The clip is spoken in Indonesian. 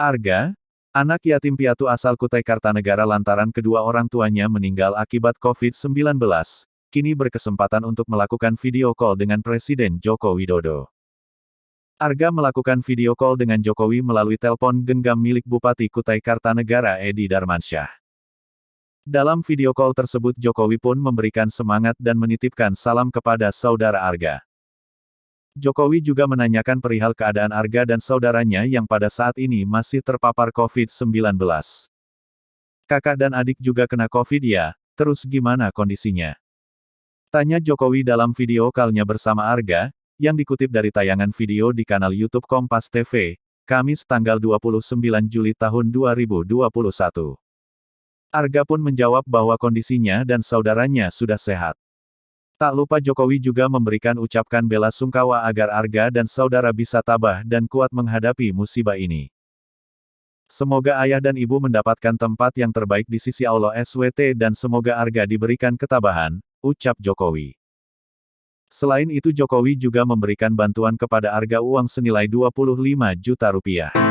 Arga, anak yatim piatu asal Kutai Kartanegara lantaran kedua orang tuanya meninggal akibat COVID-19, kini berkesempatan untuk melakukan video call dengan Presiden Joko Widodo. Arga melakukan video call dengan Jokowi melalui telepon genggam milik Bupati Kutai Kartanegara Edi Darmansyah. Dalam video call tersebut Jokowi pun memberikan semangat dan menitipkan salam kepada saudara Arga. Jokowi juga menanyakan perihal keadaan Arga dan saudaranya yang pada saat ini masih terpapar COVID-19. Kakak dan adik juga kena COVID ya, terus gimana kondisinya? Tanya Jokowi dalam video call-nya bersama Arga, yang dikutip dari tayangan video di kanal YouTube Kompas TV, Kamis tanggal 29 Juli tahun 2021. Arga pun menjawab bahwa kondisinya dan saudaranya sudah sehat. Tak lupa Jokowi juga memberikan ucapkan bela sungkawa agar Arga dan saudara bisa tabah dan kuat menghadapi musibah ini. Semoga ayah dan ibu mendapatkan tempat yang terbaik di sisi Allah SWT dan semoga Arga diberikan ketabahan, ucap Jokowi. Selain itu Jokowi juga memberikan bantuan kepada Arga uang senilai 25 juta rupiah.